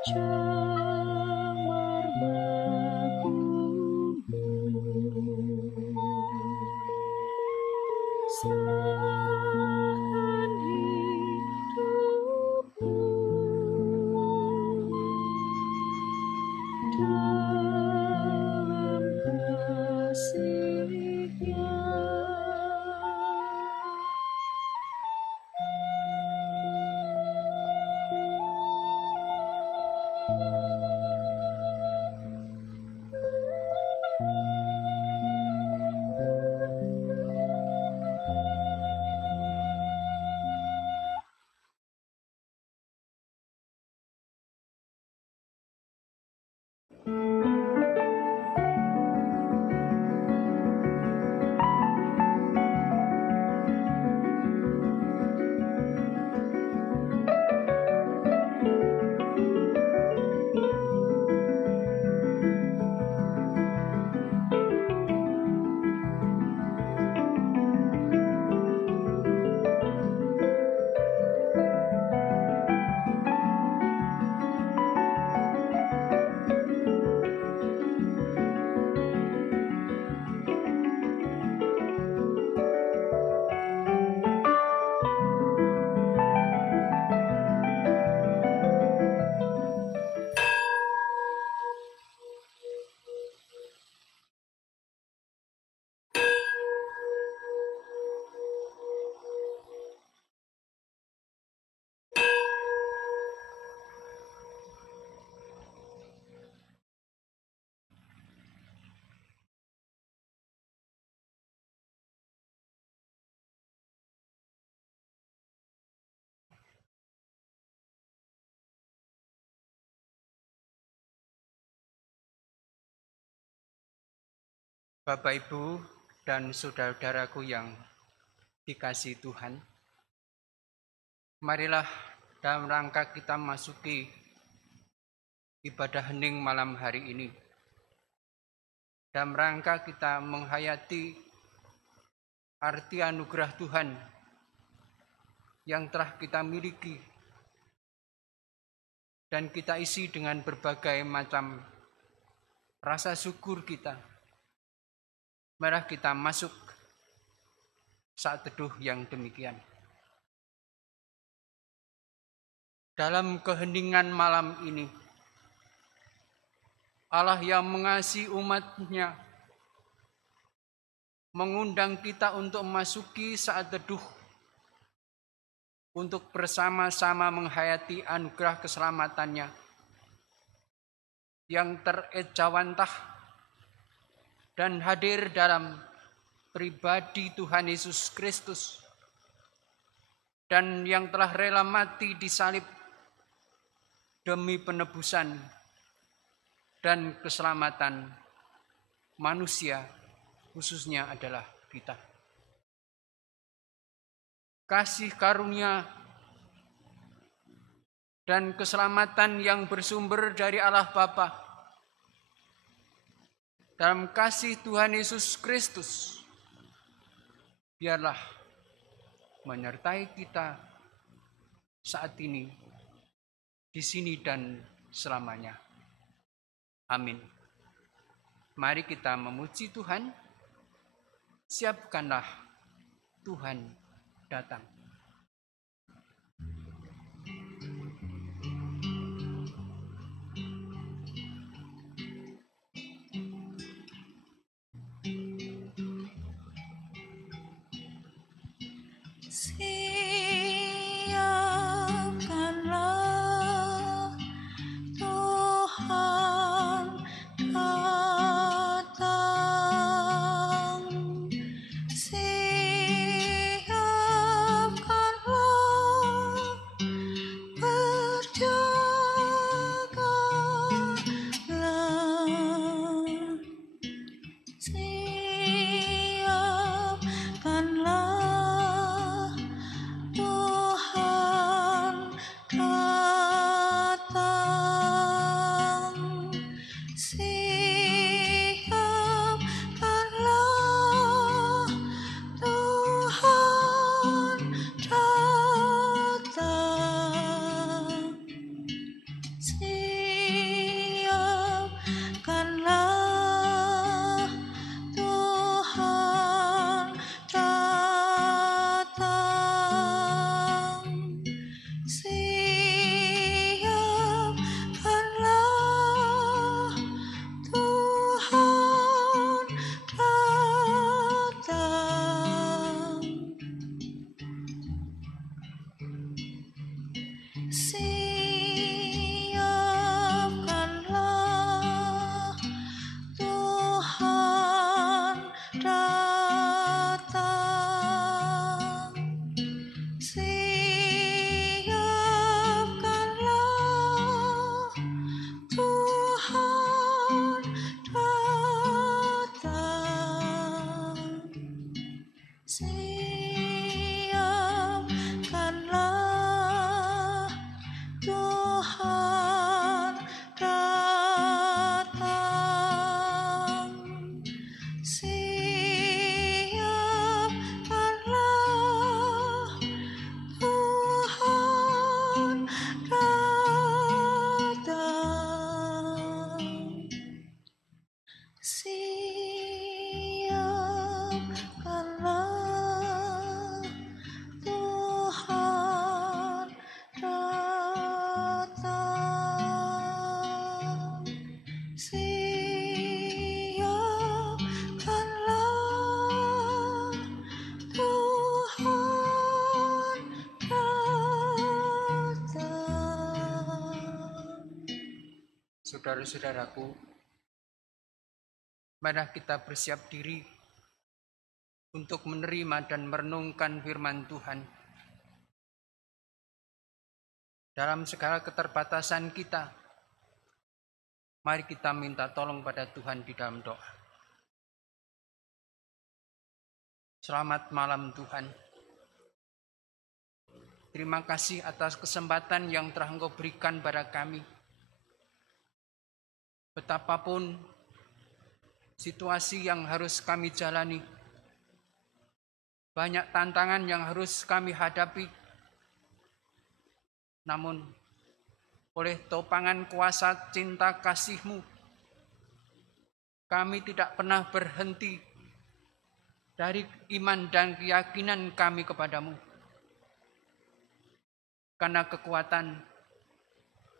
Camar bergumul serahan hidupku dalam kasih-Nya. Bapak, Ibu, dan saudara-saudaraku yang dikasihi Tuhan, marilah dalam rangka kita masuki ibadah hening malam hari ini, dalam rangka kita menghayati arti anugerah Tuhan yang telah kita miliki dan kita isi dengan berbagai macam rasa syukur kita. Mari kita masuk saat teduh yang demikian. Dalam keheningan malam ini, Allah yang mengasihi umat-Nya mengundang kita untuk memasuki saat teduh, untuk bersama-sama menghayati anugerah keselamatannya yang terejawantah dan hadir dalam pribadi Tuhan Yesus Kristus, dan yang telah rela mati di salib demi penebusan dan keselamatan manusia, khususnya adalah kita. Kasih karunia dan keselamatan yang bersumber dari Allah Bapa dalam kasih Tuhan Yesus Kristus, biarlah menyertai kita saat ini, di sini dan selamanya. Amin. Mari kita memuji Tuhan. Siapkanlah Tuhan datang. Siapkanlah Tuhan datang. Siapkanlah, berjagalah. Siapkanlah Saudara-saudaraku, mari kita bersiap diri untuk menerima dan merenungkan firman Tuhan. Dalam segala keterbatasan kita, mari kita minta tolong pada Tuhan di dalam doa. Selamat malam Tuhan. Terima kasih atas kesempatan yang telah Engkau berikan pada kami. Betapapun situasi yang harus kami jalani, banyak tantangan yang harus kami hadapi, namun oleh topangan kuasa cinta kasih-Mu, kami tidak pernah berhenti dari iman dan keyakinan kami kepadamu. Karena kekuatan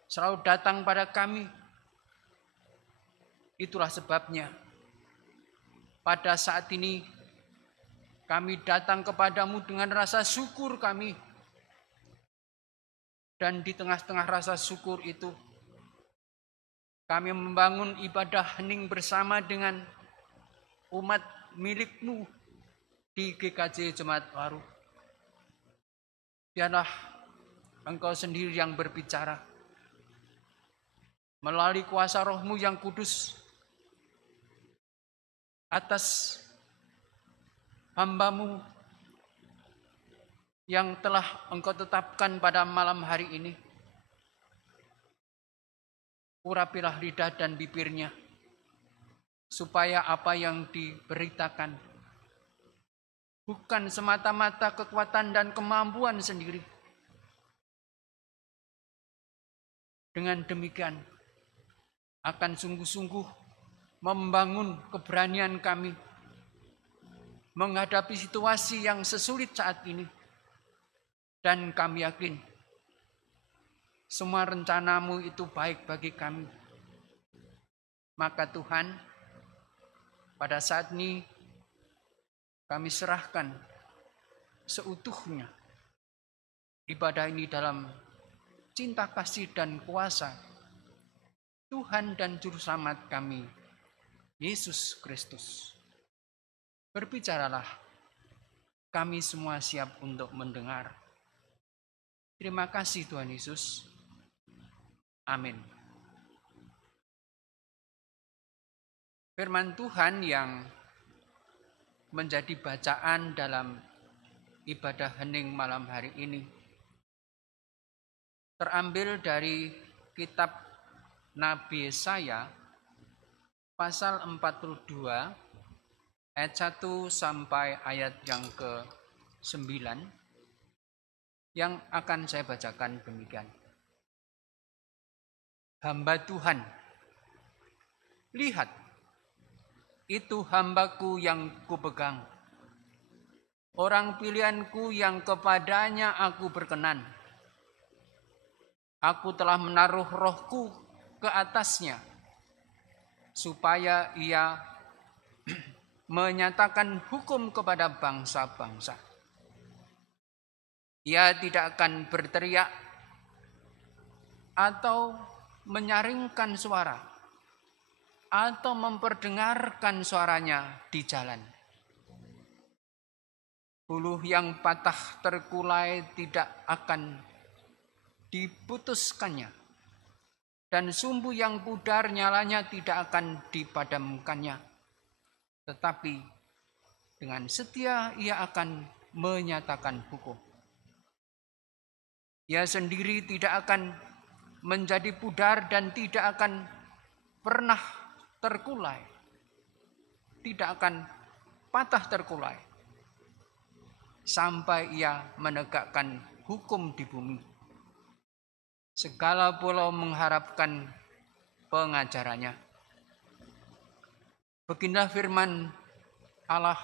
selalu datang pada kami. Itulah sebabnya pada saat ini kami datang kepadamu dengan rasa syukur kami. Dan di tengah-tengah rasa syukur itu, kami membangun ibadah hening bersama dengan umat milik-Mu di GKJ Jemaat Baru. Biarlah Engkau sendiri yang berbicara melalui kuasa Roh-Mu yang kudus atas hamba-Mu yang telah Engkau tetapkan pada malam hari ini. Urapilah lidah dan bibirnya, supaya apa yang diberitakan bukan semata-mata kekuatan dan kemampuan sendiri. Dengan demikian akan sungguh-sungguh membangun keberanian kami menghadapi situasi yang sesulit saat ini. Dan kami yakin semua rencana-Mu itu baik bagi kami. Maka Tuhan, pada saat ini kami serahkan seutuhnya ibadah ini dalam cinta kasih dan kuasa Tuhan dan Juru Selamat kami, Yesus Kristus. Berbicaralah, kami semua siap untuk mendengar. Terima kasih Tuhan Yesus. Amin. Firman Tuhan yang menjadi bacaan dalam ibadah hening malam hari ini terambil dari kitab Nabi Yesaya pasal 42 ayat 1 sampai ayat yang ke-9 yang akan saya bacakan demikian. Hamba Tuhan, lihat, itu hambaku yang kupegang, orang pilihanku yang kepadanya aku berkenan. Aku telah menaruh rohku ke atasnya, supaya ia menyatakan hukum kepada bangsa-bangsa. Ia tidak akan berteriak atau menyaringkan suara atau memperdengarkan suaranya di jalan. Buluh yang patah terkulai tidak akan diputuskannya, dan sumbu yang pudar nyalanya tidak akan dipadamkannya. Tetapi dengan setia ia akan menyatakan hukum. Ia sendiri tidak akan menjadi pudar dan tidak akan pernah terkulai. Tidak akan patah terkulai sampai ia menegakkan hukum di bumi. Segala pulau mengharapkan pengajarannya. Beginilah firman Allah,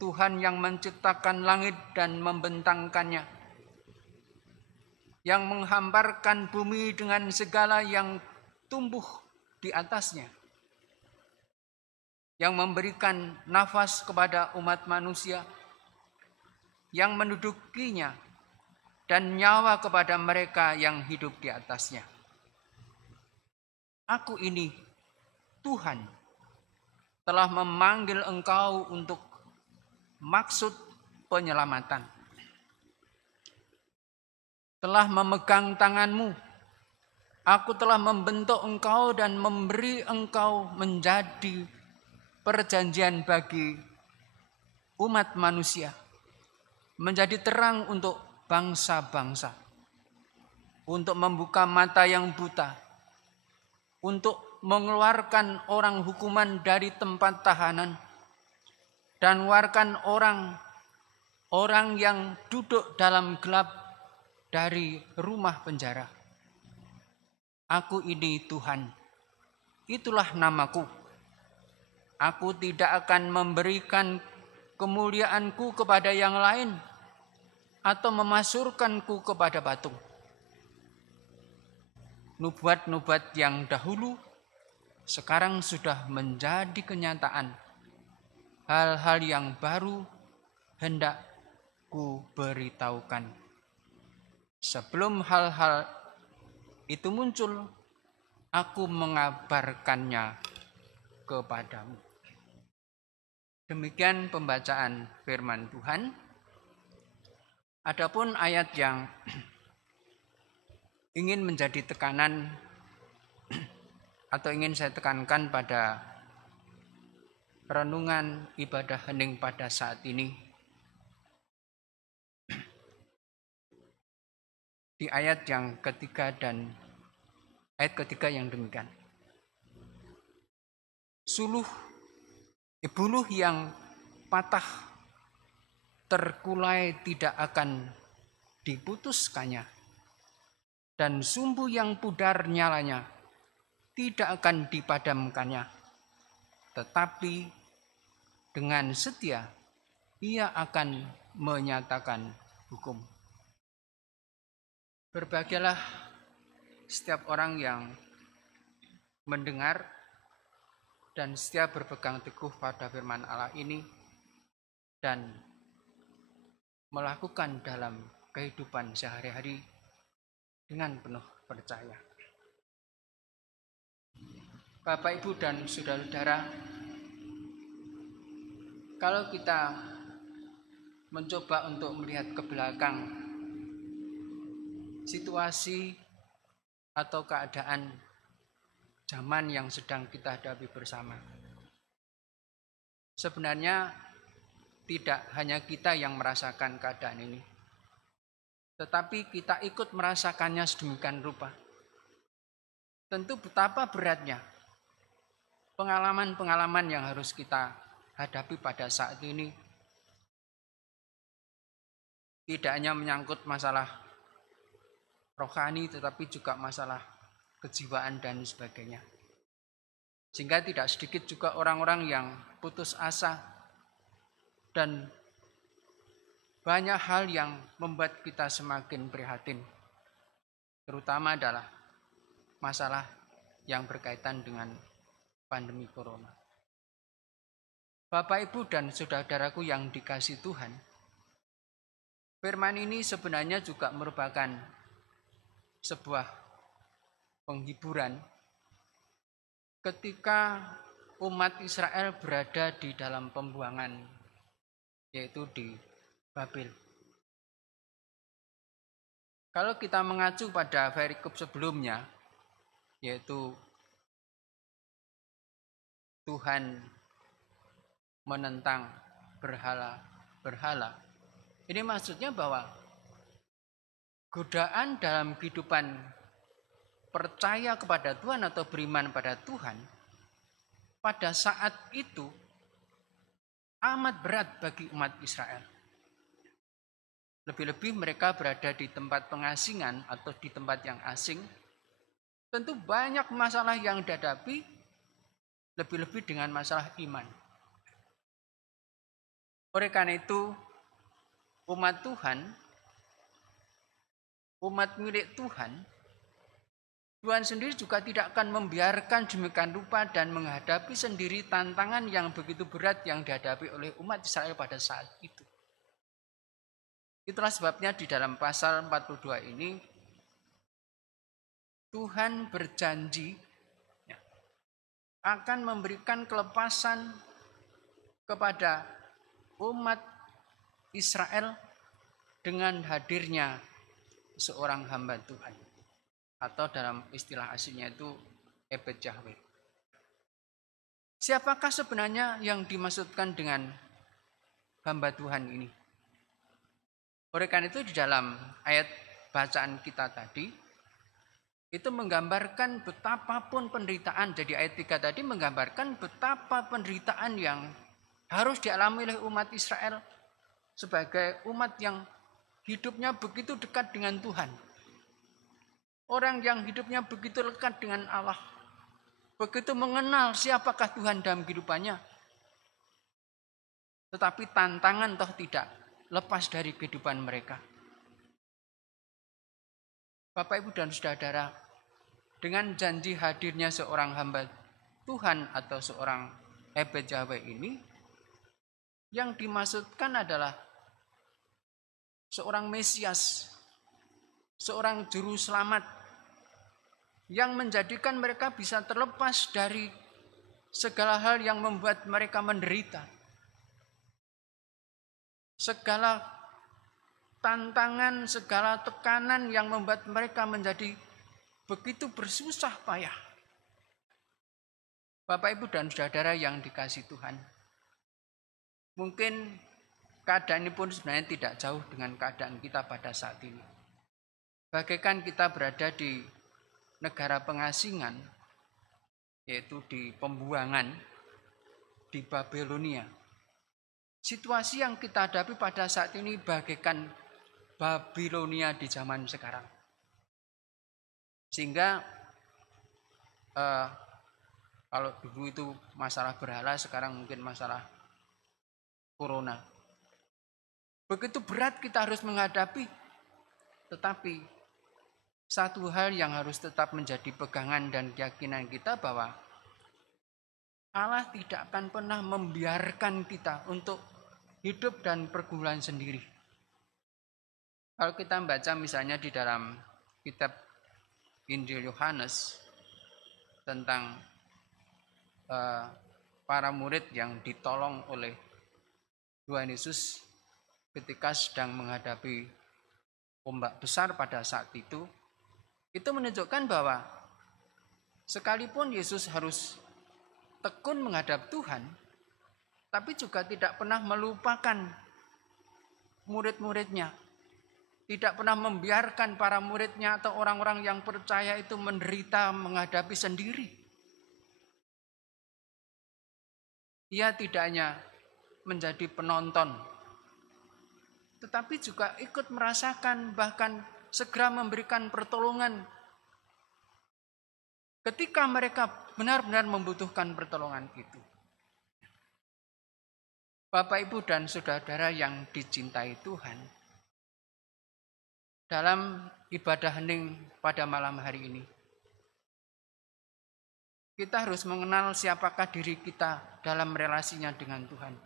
Tuhan yang menciptakan langit dan membentangkannya, yang menghamparkan bumi dengan segala yang tumbuh di atasnya, yang memberikan nafas kepada umat manusia, yang mendudukinya, dan nyawa kepada mereka yang hidup di atasnya. Aku ini Tuhan telah memanggil engkau untuk maksud penyelamatan. Telah memegang tanganmu. Aku telah membentuk engkau dan memberi engkau menjadi perjanjian bagi umat manusia. Menjadi terang untuk bangsa-bangsa. Untuk membuka mata yang buta. Untuk mengeluarkan orang hukuman dari tempat tahanan. Dan mengeluarkan orang yang duduk dalam gelap dari rumah penjara. Aku ini Tuhan, itulah namaku. Aku tidak akan memberikan kemuliaanku kepada yang lain atau memasurkanku kepada batu. Nubuat-nubuat yang dahulu sekarang sudah menjadi kenyataan. Hal-hal yang baru hendak ku beritahukan. Sebelum hal-hal itu muncul, aku mengabarkannya kepadamu. Demikian pembacaan firman Tuhan. Adapun ayat yang ingin menjadi tekanan atau ingin saya tekankan pada renungan ibadah hening pada saat ini, di ayat yang ketiga dan ayat ketiga yang demikian. Buluh yang patah terkulai tidak akan diputuskannya, dan sumbu yang pudar nyalanya tidak akan dipadamkannya, tetapi dengan setia ia akan menyatakan hukum. Berbahagialah setiap orang yang mendengar dan setia berpegang teguh pada firman Allah ini dan melakukan dalam kehidupan sehari-hari dengan penuh percaya. Bapak, Ibu, dan saudara-saudara, kalau kita mencoba untuk melihat ke belakang situasi atau keadaan zaman yang sedang kita hadapi bersama, sebenarnya tidak hanya kita yang merasakan keadaan ini, tetapi kita ikut merasakannya sedemikian rupa. Tentu betapa beratnya pengalaman-pengalaman yang harus kita hadapi pada saat ini. Tidak hanya menyangkut masalah rohani, tetapi juga masalah kejiwaan dan sebagainya. Sehingga tidak sedikit juga orang-orang yang putus asa dan banyak hal yang membuat kita semakin prihatin. Terutama adalah masalah yang berkaitan dengan pandemi corona. Bapak, Ibu, dan saudara-saudaraku yang dikasihi Tuhan, firman ini sebenarnya juga merupakan sebuah penghiburan ketika umat Israel berada di dalam pembuangan, yaitu di Babel. Kalau kita mengacu pada perikop sebelumnya, yaitu Tuhan menentang berhala. Ini maksudnya bahwa godaan dalam kehidupan percaya kepada Tuhan atau beriman pada Tuhan pada saat itu amat berat bagi umat Israel. Lebih-lebih mereka berada di tempat pengasingan atau di tempat yang asing. Tentu banyak masalah yang dihadapi, lebih-lebih dengan masalah iman. Oleh karena itu, umat Tuhan, umat milik Tuhan, Tuhan sendiri juga tidak akan membiarkan demikian rupa dan menghadapi sendiri tantangan yang begitu berat yang dihadapi oleh umat Israel pada saat itu. Itulah sebabnya di dalam pasal 42 ini, Tuhan berjanji akan memberikan kelepasan kepada umat Israel dengan hadirnya seorang hamba Tuhan, atau dalam istilah aslinya itu Ebed Yahweh. Siapakah sebenarnya yang dimaksudkan dengan hamba Tuhan ini? Oleh karena itu di dalam ayat bacaan kita tadi itu menggambarkan betapapun penderitaan. Jadi ayat 3 tadi menggambarkan betapa penderitaan yang harus dialami oleh umat Israel sebagai umat yang hidupnya begitu dekat dengan Tuhan. Orang yang hidupnya begitu dekat dengan Allah, begitu mengenal siapakah Tuhan dalam kehidupannya. Tetapi tantangan toh tidak lepas dari kehidupan mereka. Bapak, Ibu, dan saudara, dengan janji hadirnya seorang hamba Tuhan atau seorang Ebed Yahweh ini, yang dimaksudkan adalah seorang Mesias, seorang juru selamat yang menjadikan mereka bisa terlepas dari segala hal yang membuat mereka menderita. Segala tantangan, segala tekanan yang membuat mereka menjadi begitu bersusah payah. Bapak, Ibu, dan saudara yang dikasihi Tuhan, mungkin keadaan ini pun sebenarnya tidak jauh dengan keadaan kita pada saat ini. Bagaikan kita berada di negara pengasingan, yaitu di pembuangan, di Babilonia. Situasi yang kita hadapi pada saat ini bagaikan Babilonia di zaman sekarang. Sehingga kalau dulu itu masalah berhala, sekarang mungkin masalah corona. Begitu berat kita harus menghadapi, tetapi satu hal yang harus tetap menjadi pegangan dan keyakinan kita bahwa Allah tidak akan pernah membiarkan kita untuk hidup dan pergumulan sendiri. Kalau kita membaca misalnya di dalam kitab Injil Yohanes tentang para murid yang ditolong oleh Tuhan Yesus ketika sedang menghadapi ombak besar pada saat itu menunjukkan bahwa sekalipun Yesus harus tekun menghadap Tuhan, tapi juga tidak pernah melupakan murid-muridnya. Tidak pernah membiarkan para muridnya atau orang-orang yang percaya itu menderita menghadapi sendiri. Ia tidak hanya menjadi penonton, tetapi juga ikut merasakan, bahkan segera memberikan pertolongan ketika mereka benar-benar membutuhkan pertolongan itu. Bapak, Ibu, dan saudara yang dicintai Tuhan, dalam ibadah hening pada malam hari ini, kita harus mengenal siapakah diri kita dalam relasinya dengan Tuhan.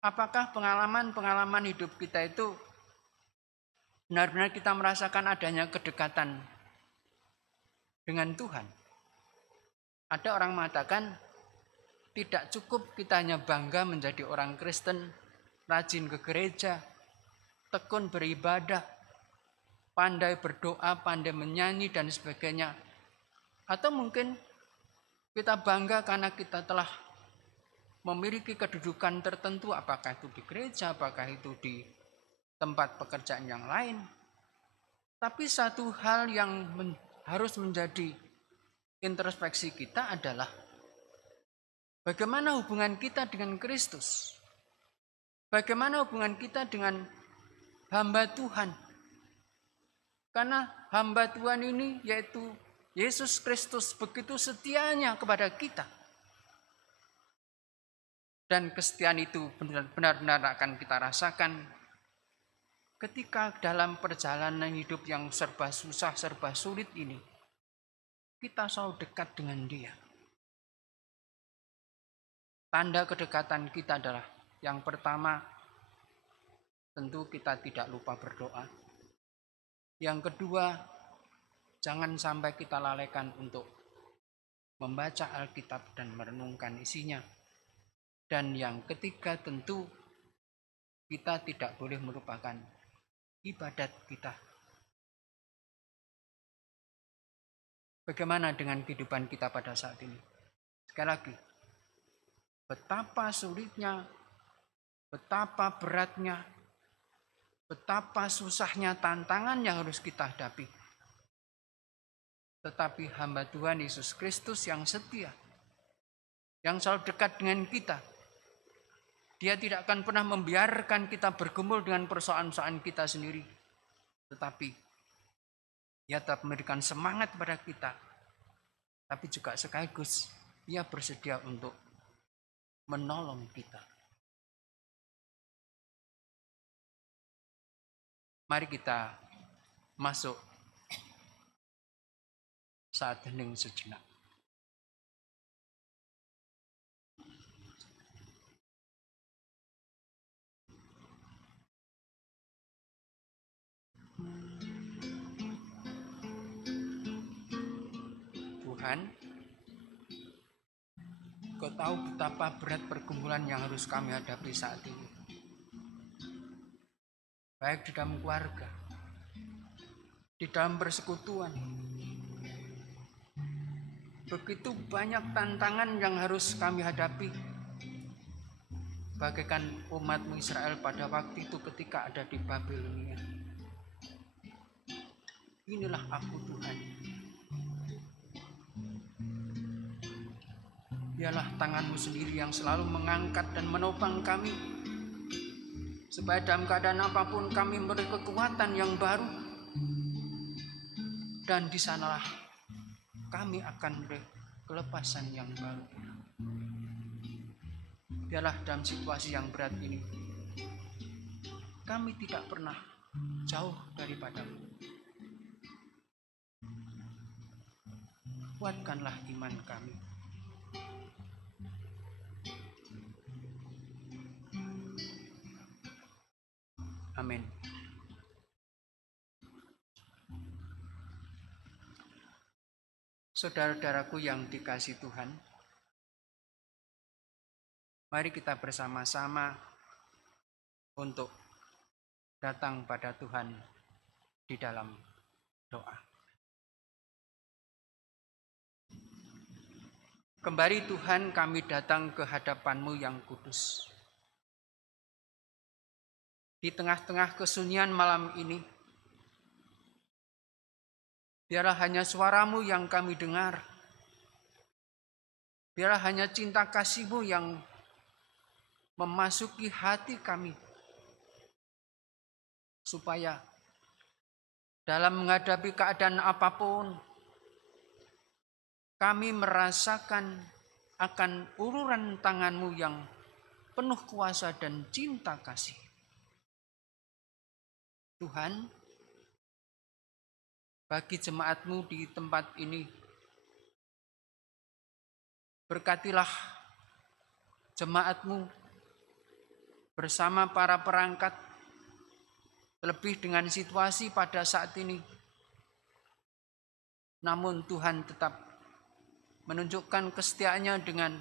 Apakah pengalaman-pengalaman hidup kita itu benar-benar kita merasakan adanya kedekatan dengan Tuhan? Ada orang mengatakan tidak cukup kita hanya bangga menjadi orang Kristen, rajin ke gereja, tekun beribadah, pandai berdoa, pandai menyanyi dan sebagainya. Atau mungkin kita bangga karena kita telah memiliki kedudukan tertentu, apakah itu di gereja, apakah itu di tempat pekerjaan yang lain. Tapi satu hal yang harus menjadi introspeksi kita adalah bagaimana hubungan kita dengan Kristus. Bagaimana hubungan kita dengan hamba Tuhan. Karena hamba Tuhan ini yaitu Yesus Kristus begitu setianya kepada kita. Dan kesetiaan itu benar-benar akan kita rasakan ketika dalam perjalanan hidup yang serba susah, serba sulit ini, kita selalu dekat dengan Dia. Tanda kedekatan kita adalah yang pertama, tentu kita tidak lupa berdoa. Yang kedua, jangan sampai kita lalaikan untuk membaca Alkitab dan merenungkan isinya. Dan yang ketiga tentu kita tidak boleh melupakan ibadat kita. Bagaimana dengan kehidupan kita pada saat ini? Sekali lagi, betapa sulitnya, betapa beratnya, betapa susahnya tantangan yang harus kita hadapi. Tetapi hamba Tuhan Yesus Kristus yang setia, yang selalu dekat dengan kita, Dia tidak akan pernah membiarkan kita bergumul dengan persoalan-persoalan kita sendiri. Tetapi Dia tetap memberikan semangat pada kita. Tapi juga sekaligus Dia bersedia untuk menolong kita. Mari kita masuk saat hening sejenak. Tuhan, Kau tahu betapa berat pergumulan yang harus kami hadapi saat ini. Baik di dalam keluarga, di dalam persekutuan. Begitu banyak tantangan yang harus kami hadapi. Bagaikan umat Israel pada waktu itu ketika ada di Babilonia. Inilah aku Tuhan. Biarlah tangan-Mu sendiri yang selalu mengangkat dan menopang kami. Supaya dalam keadaan apapun kami memberi kekuatan yang baru. Dan di sanalah kami akan memberi kelepasan yang baru. Biarlah dalam situasi yang berat ini, kami tidak pernah jauh daripada-Mu. Kuatkanlah iman kami. Amin. Saudara-saudaraku yang dikasihi Tuhan, mari kita bersama-sama untuk datang pada Tuhan di dalam doa. Kembali Tuhan, kami datang ke hadapan-Mu yang kudus. Di tengah-tengah kesunyian malam ini, biarlah hanya suara-Mu yang kami dengar. Biarlah hanya cinta kasih-Mu yang memasuki hati kami. Supaya dalam menghadapi keadaan apapun, kami merasakan akan uluran tangan-Mu yang penuh kuasa dan cinta kasih. Tuhan, bagi jemaat-Mu di tempat ini, berkatilah jemaat-Mu bersama para perangkat, terlebih dengan situasi pada saat ini. Namun Tuhan tetap menunjukkan kesetiaannya dengan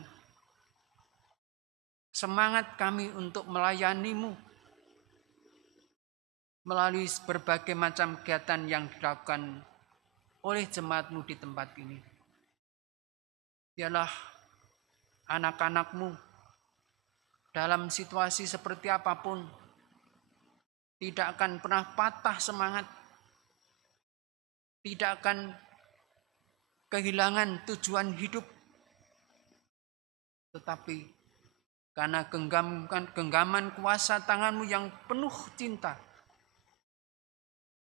semangat kami untuk melayani-Mu melalui berbagai macam kegiatan yang dilakukan oleh jemaat-Mu di tempat ini. Biarlah anak-anak-Mu dalam situasi seperti apapun tidak akan pernah patah semangat, tidak akan kehilangan tujuan hidup, tetapi karena genggaman kuasa tangan-Mu yang penuh cinta,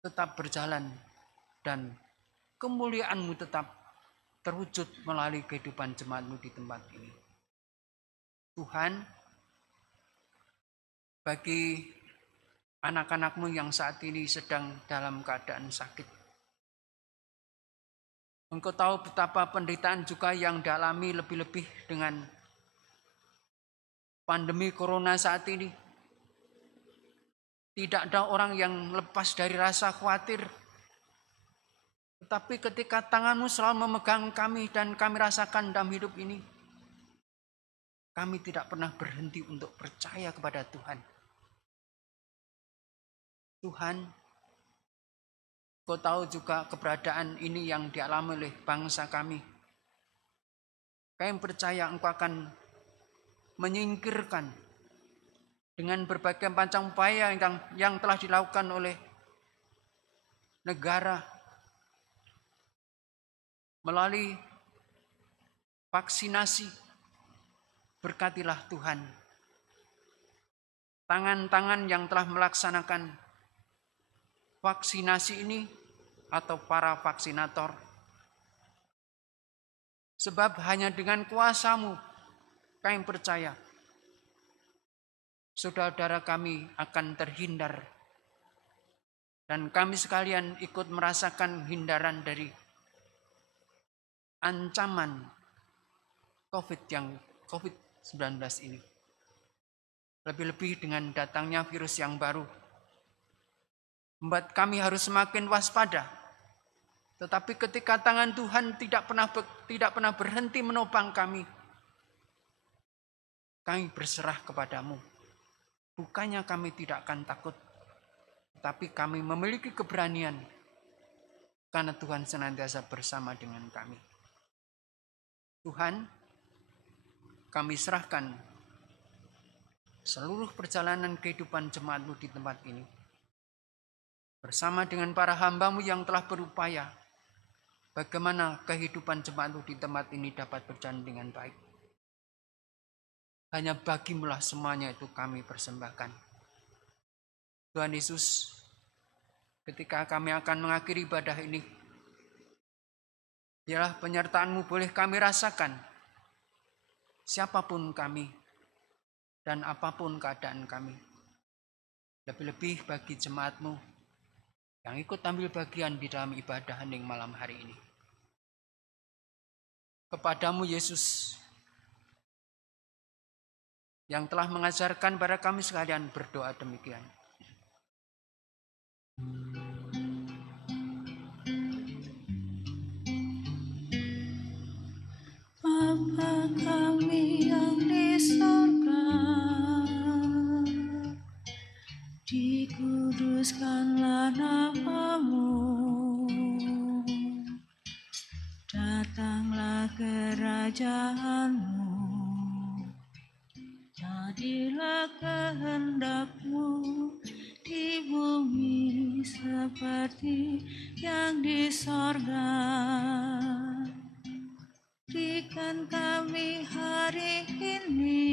tetap berjalan dan kemuliaan-Mu tetap terwujud melalui kehidupan jemaat-Mu di tempat ini. Tuhan, bagi anak-anak-Mu yang saat ini sedang dalam keadaan sakit, Engkau tahu betapa penderitaan juga yang dialami lebih-lebih dengan pandemi corona saat ini. Tidak ada orang yang lepas dari rasa khawatir. Tetapi ketika tangan-Mu selalu memegang kami dan kami rasakan dalam hidup ini, kami tidak pernah berhenti untuk percaya kepada Tuhan. Tuhan, Kau tahu juga keberadaan ini yang dialami oleh bangsa kami. Kami percaya Engkau akan menyingkirkan dengan berbagai macam upaya yang telah dilakukan oleh negara melalui vaksinasi. Berkatilah Tuhan tangan-tangan yang telah melaksanakan vaksinasi ini atau para vaksinator. Sebab hanya dengan kuasa-Mu kami percaya saudara-saudara kami akan terhindar. Dan kami sekalian ikut merasakan hindaran dari ancaman COVID-19 ini. Lebih-lebih dengan datangnya virus yang baru, membuat kami harus semakin waspada. Tetapi ketika tangan Tuhan tidak pernah berhenti menopang kami berserah kepadamu. Bukannya kami tidak akan takut, tapi kami memiliki keberanian karena Tuhan senantiasa bersama dengan kami. Tuhan, kami serahkan seluruh perjalanan kehidupan jemaat-Mu di tempat ini. Bersama dengan para hamba-Mu yang telah berupaya, bagaimana kehidupan jemaat-Mu di tempat ini dapat berjalan dengan baik. Hanya bagi-Mu lah semuanya itu kami persembahkan. Tuhan Yesus, ketika kami akan mengakhiri ibadah ini, biarlah penyertaan-Mu boleh kami rasakan, siapapun kami dan apapun keadaan kami. Lebih-lebih bagi jemaat-Mu yang ikut ambil bagian di dalam ibadah hening malam hari ini. Kepadamu Yesus, yang telah mengajarkan pada kami sekalian berdoa demikian. Bapa kami yang di sorga, dikuduskanlah nama-Mu, datanglah kerajaan-Mu, jadilah kehendak-Mu di bumi seperti yang di sorga. Berikan kami hari ini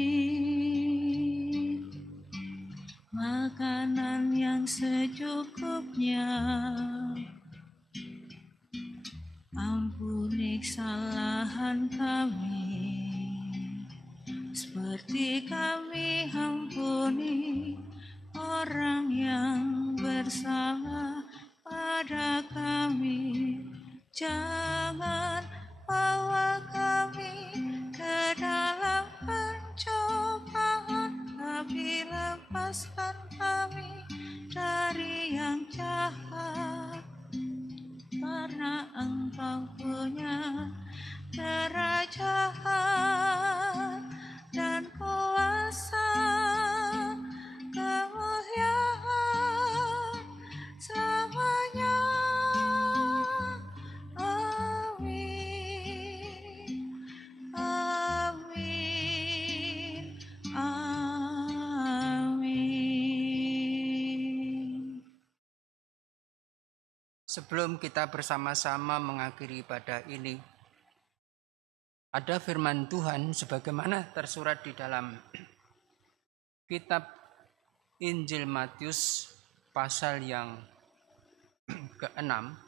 makanan yang secukupnya. Ampuni kesalahan kami, seperti kami ampuni orang yang bersalah pada kami. Jangan bawa kami ke dalam pencobaan, tapi lepaskan kami dari yang jahat. Karena Engkau punya kerajaan dan kuasa, kemuliaan selamanya. Amin. Amin. Amin. Sebelum kita bersama-sama mengakhiri ibadah ini, ada firman Tuhan sebagaimana tersurat di dalam kitab Injil Matius pasal yang ke-6.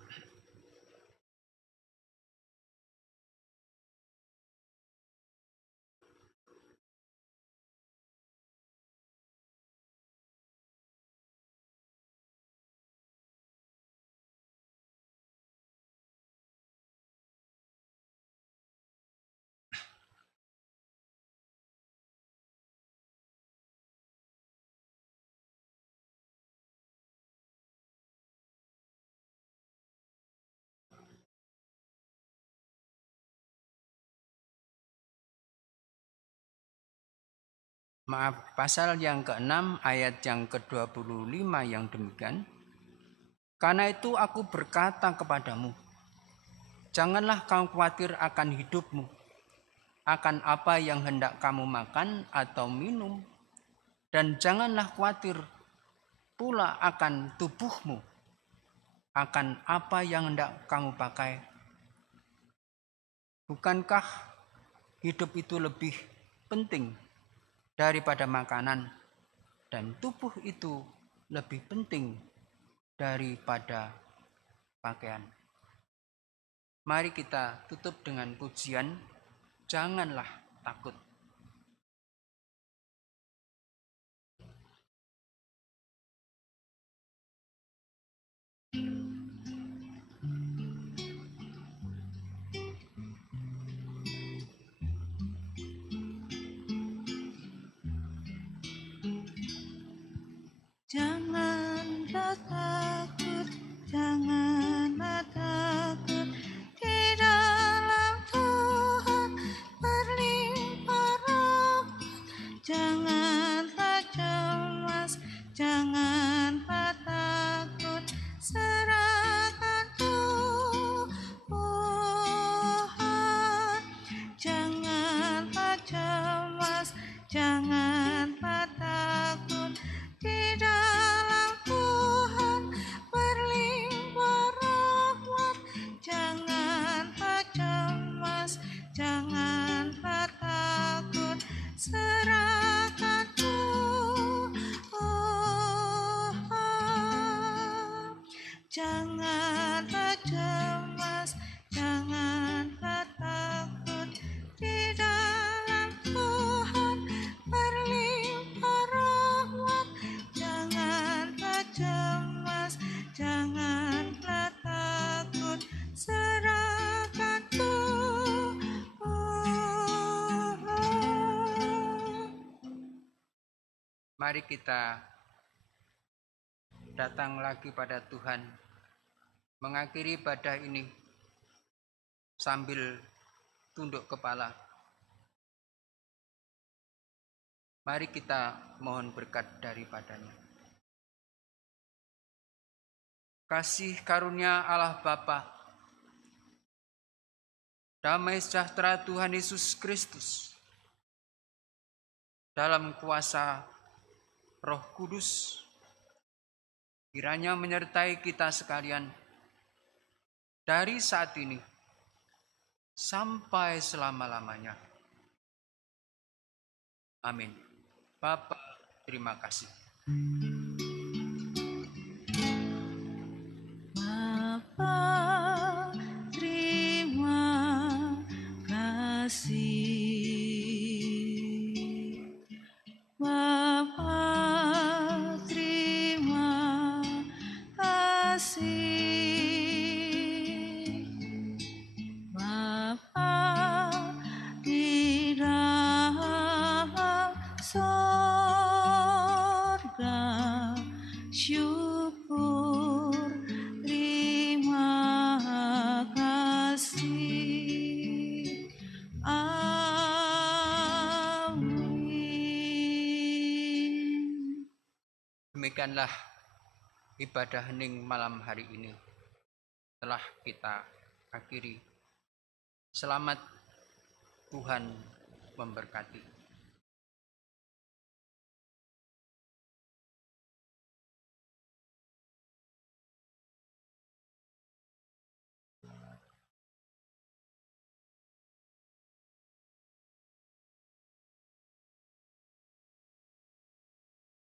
pasal yang ke-6 ayat yang ke-25 yang demikian. Karena itu aku berkata kepadamu, janganlah kamu khawatir akan hidupmu, akan apa yang hendak kamu makan atau minum, dan janganlah khawatir pula akan tubuhmu, akan apa yang hendak kamu pakai. Bukankah hidup itu lebih penting daripada makanan, dan tubuh itu lebih penting daripada pakaian? Mari kita tutup dengan pujian, janganlah takut. Janganlah takut, janganlah takut, di dalam Tuhan berlimpah rahmat. Janganlah cemas, janganlah takut, serahkan Tuhan. Janganlah cemas, janganlah takut, di dalam Tuhan berlimpah rahmat. Janganlah cemas, janganlah takut, serahkan Tuhan. Janganlah cemas, janganlah takut, di dalam Tuhan berlimpah rahmat. Janganlah cemas, janganlah takut, serahkan Tuhan. Mari kita datang lagi pada Tuhan, mengakhiri ibadah ini sambil tunduk kepala. Mari kita mohon berkat daripadanya. Kasih karunia Allah Bapa, damai sejahtera Tuhan Yesus Kristus, dalam kuasa Roh Kudus, kiranya menyertai kita sekalian dari saat ini sampai selama-lamanya. Amin. Bapa, terima kasih. Bapa, terima kasih. Bapa, terima kasih. Bapa di dalam sorga, syukur, terima kasih. Amin. Demikianlah ibadah hening malam hari ini telah kita akhiri. Selamat, Tuhan memberkati.